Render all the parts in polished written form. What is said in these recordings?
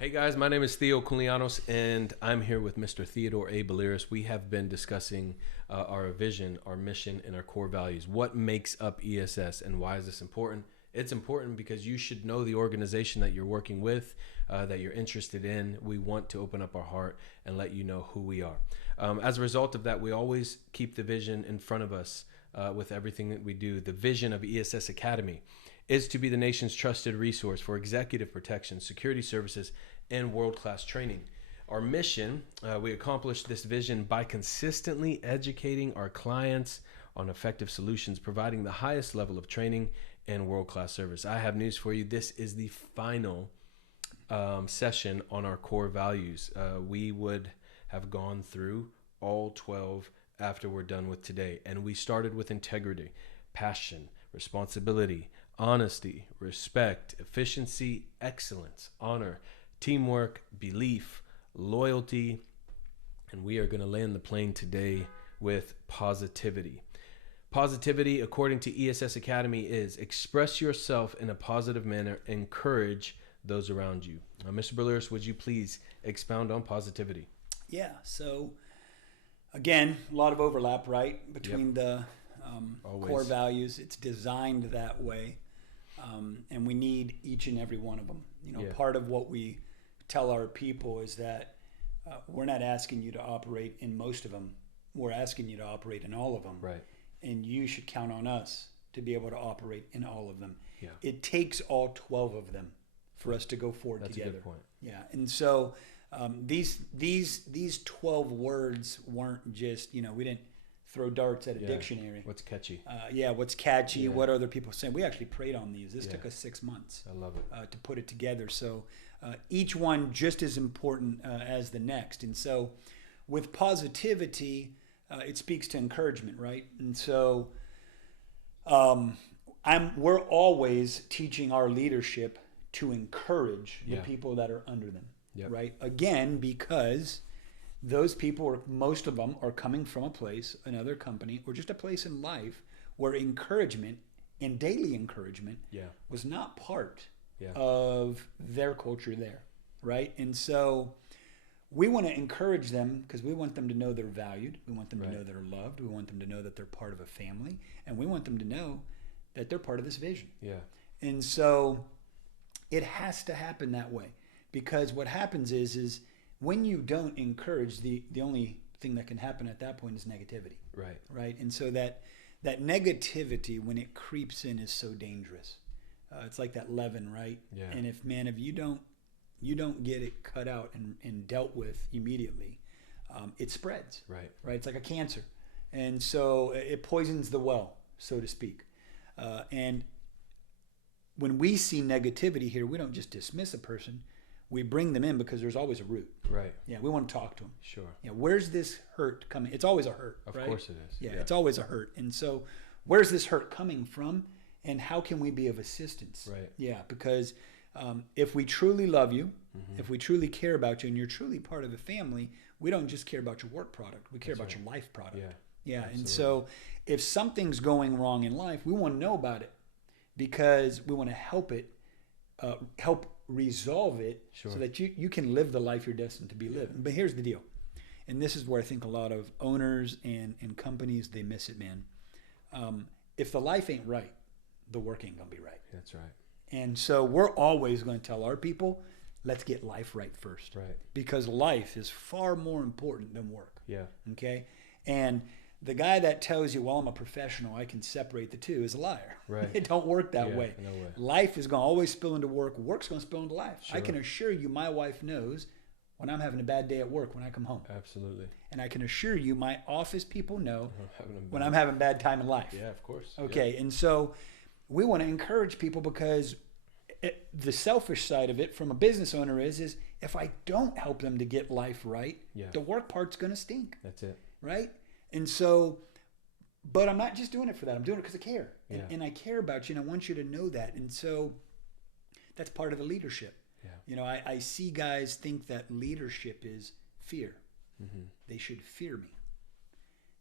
Hey guys, my name is Theo Billirs, and I'm here with Mr. Theodore A. Billiris. We have been discussing our vision, our mission, and our core values. What makes up ESS, and why is this important? It's important because you should know the organization that you're working with, that you're interested in. We want to open up our heart and let you know who we are. As a result of that, we always keep the vision in front of us with everything that we do. The vision of ESS Academy is to be the nation's trusted resource for executive protection, security services, and world-class training. Our mission, we accomplish this vision by consistently educating our clients on effective solutions, providing the highest level of training and world-class service. I have news for you. This is the final session on our core values. We would have gone through all 12 after we're done with today. And we started with integrity, passion, responsibility, honesty, respect, efficiency, excellence, honor, teamwork, belief, loyalty, and we are going to land the plane today with positivity. Positivity, according to ESS Academy, is express yourself in a positive manner, encourage those around you. Mr. Billiris, would you please expound on positivity? Yeah, so again, a lot of overlap, right, between the core values. It's designed that way, and we need each and every one of them. Part of what we tell our people is that we're not asking you to operate in most of them. We're asking you to operate in all of them. Right. And you should count on us to be able to operate in all of them. Yeah. It takes all 12 of them for us to go forward together. That's a good point. Yeah, and so these 12 words weren't just, we didn't throw darts at a dictionary. What's catchy? What's catchy, what other people saying. We actually prayed on these. This took us 6 months. I love it. To put it together. So each one just as important as the next. And so with positivity, it speaks to encouragement, right? And so we're always teaching our leadership to encourage the people that are under them, right? Again, because those people, or most of them, are coming from a place, another company, or just a place in life where encouragement and daily encouragement was not part of their culture there, right? And so we want to encourage them because we want them to know they're valued. We want them to know they're loved. We want them to know that they're part of a family. And we want them to know that they're part of this vision. Yeah. And so it has to happen that way, because what happens is when you don't encourage, the only thing that can happen at that point is negativity. Right. Right. And so that negativity, when it creeps in, is so dangerous. It's like that leaven, right? Yeah. And if you don't get it cut out and dealt with immediately, it spreads. Right. Right. It's like a cancer. And so it poisons the well, so to speak. And when we see negativity here, we don't just dismiss a person. We bring them in because there's always a root. Right. Yeah, we want to talk to them. Sure. Yeah, where's this hurt coming? It's always a hurt, right? Of course it is. Yeah, it's always a hurt. And so where's this hurt coming from, and how can we be of assistance? Right. Yeah, because if we truly love you, if we truly care about you, and you're truly part of the family, we don't just care about your work product. We care about your life product. Yeah. Yeah, Absolutely. and so if something's going wrong in life, we want to know about it because we want to help resolve it so that you can live the life you're destined to be living. But here's the deal, and this is where I think a lot of owners and companies, they miss it, man. If the life ain't right, the work ain't gonna be right. That's right. And so we're always going to tell our people, let's get life right first. Right. Because life is far more important than work. Yeah. Okay? And the guy that tells you, well, I'm a professional, I can separate the two, is a liar. Right. It don't work that way. No way. Life is going to always spill into work. Work's going to spill into life. Sure. I can assure you my wife knows when I'm having a bad day at work when I come home. Absolutely. And I can assure you my office people know when I'm having a bad time in life. Yeah, of course. Okay, and so we want to encourage people because the selfish side of it from a business owner is if I don't help them to get life right, the work part's going to stink. That's it. Right? And so, but I'm not just doing it for that. I'm doing it because I care. And I care about you, and I want you to know that. And so that's part of the leadership. Yeah. I see guys think that leadership is fear. Mm-hmm. They should fear me.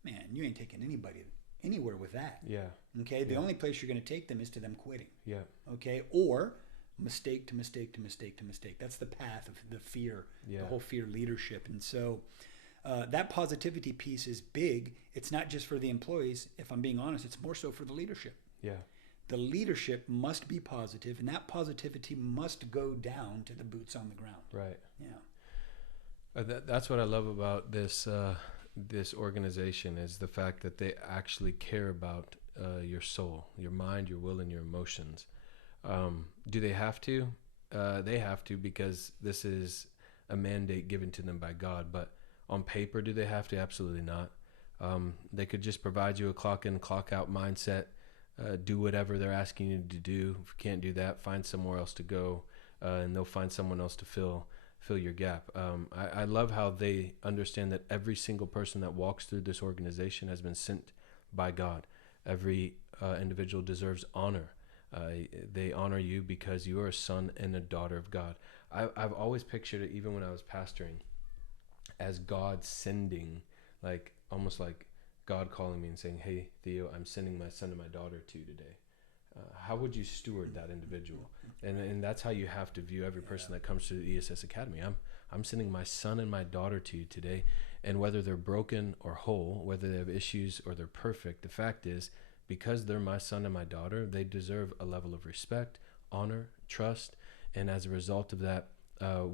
Man, you ain't taking anybody anywhere with that. Yeah. Okay? The only place you're going to take them is to them quitting. Yeah. Okay? Or mistake to mistake to mistake to mistake. That's the path of the fear, Yeah. the whole fear leadership. And so that positivity piece is big. It's not just for the employees. If I'm being honest, it's more so for the leadership. Yeah. The leadership must be positive, and that positivity must go down to the boots on the ground. Right. Yeah. That's what I love about this this organization, is the fact that they actually care about your soul, your mind, your will, and your emotions. Do they have to? They have to, because this is a mandate given to them by God. But on paper, do they have to? Absolutely not. They could just provide you a clock in, clock out mindset. Do whatever they're asking you to do. If you can't do that, find somewhere else to go, and they'll find someone else to fill your gap. I love how they understand that every single person that walks through this organization has been sent by God. Every individual deserves honor. They honor you because you are a son and a daughter of God. I've always pictured it, even when I was pastoring, as God sending, like almost like God calling me and saying, "Hey, Theo, I'm sending my son and my daughter to you today." How would you steward that individual? And that's how you have to view every person that comes to the ESS Academy. I'm sending my son and my daughter to you today, and whether they're broken or whole, whether they have issues or they're perfect, the fact is, because they're my son and my daughter, they deserve a level of respect, honor, trust, and as a result of that,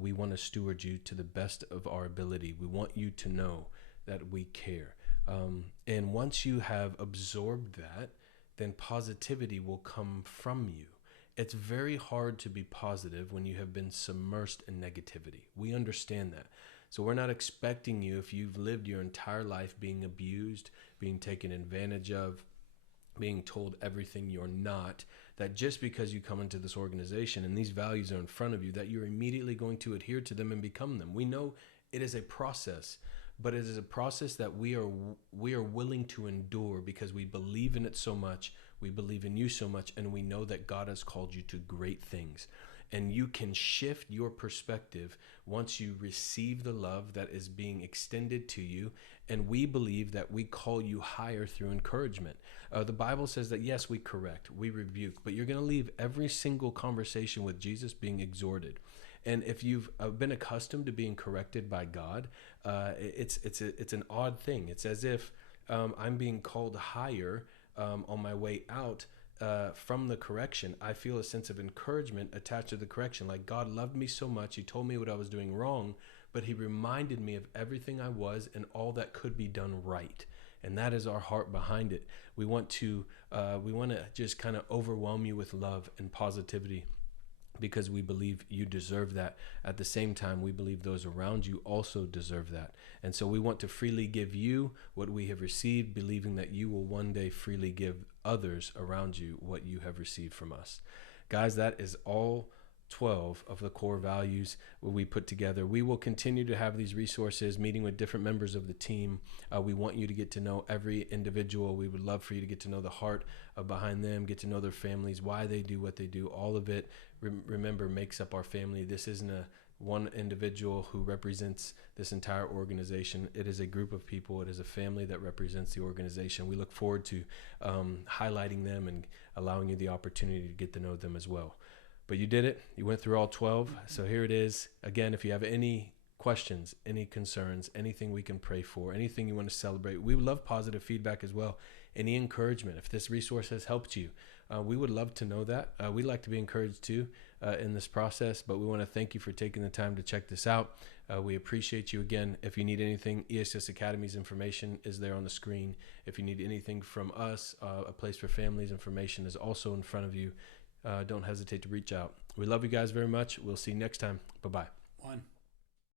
we want to steward you to the best of our ability. We want you to know that we care. And once you have absorbed that, then positivity will come from you. It's very hard to be positive when you have been submersed in negativity. We understand that. So we're not expecting you, if you've lived your entire life being abused, being taken advantage of, being told everything you're not, that just because you come into this organization and these values are in front of you, that you're immediately going to adhere to them and become them. We know it is a process, but it is a process that we are willing to endure because we believe in it so much, we believe in you so much, and we know that God has called you to great things. And you can shift your perspective once you receive the love that is being extended to you. And we believe that we call you higher through encouragement. The Bible says that, yes, we correct, we rebuke, but you're going to leave every single conversation with Jesus being exhorted. And if you've been accustomed to being corrected by God, it's an odd thing. It's as if I'm being called higher on my way out from the correction. I feel a sense of encouragement attached to the correction. Like, God loved me so much. He told me what I was doing wrong, but he reminded me of everything I was and all that could be done right. And that is our heart behind it. We want to just kind of overwhelm you with love and positivity, because we believe you deserve that. At the same time, we believe those around you also deserve that. And so we want to freely give you what we have received, believing that you will one day freely give others around you what you have received from us. Guys, that is all 12 of the core values we put together. We will continue to have these resources, meeting with different members of the team. We want you to get to know every individual. We would love for you to get to know the heart behind them, get to know their families, why they do what they do. All of it, remember, makes up our family. This isn't one individual who represents this entire organization. It is a group of people. It is a family that represents the organization. We look forward to highlighting them and allowing you the opportunity to get to know them as well. But you did it. You went through all 12. So here it is. Again, if you have any questions, any concerns, anything we can pray for, anything you want to celebrate, we would love positive feedback as well. Any encouragement. If this resource has helped you, we would love to know that. We'd like to be encouraged too in this process, but we want to thank you for taking the time to check this out. We appreciate you. Again, if you need anything, ESS Academy's information is there on the screen. If you need anything from us, A Place for Families information is also in front of you. Don't hesitate to reach out. We love you guys very much. We'll see you next time. Bye-bye.